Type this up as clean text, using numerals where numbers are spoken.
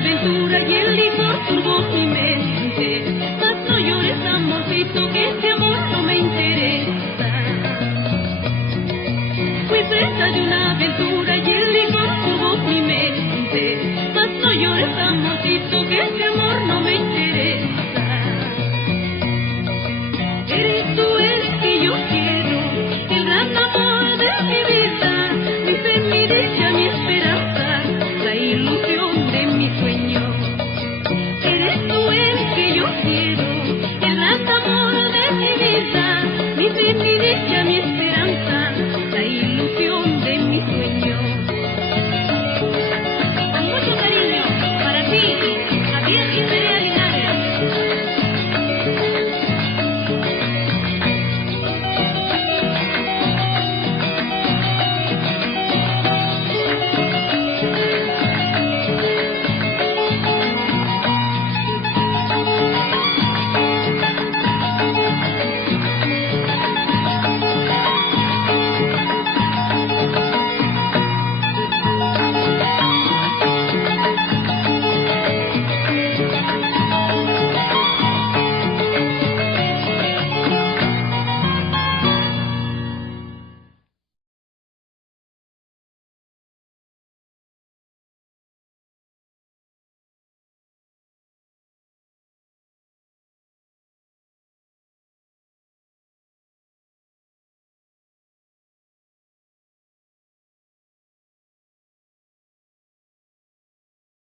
aventura y el licor turbó mi mente. Mas no llores, amorcito, que este amor no me interesa. Fui presa de una aventura y el licor turbó mi mente. Mas no llores, amorcito, que este amor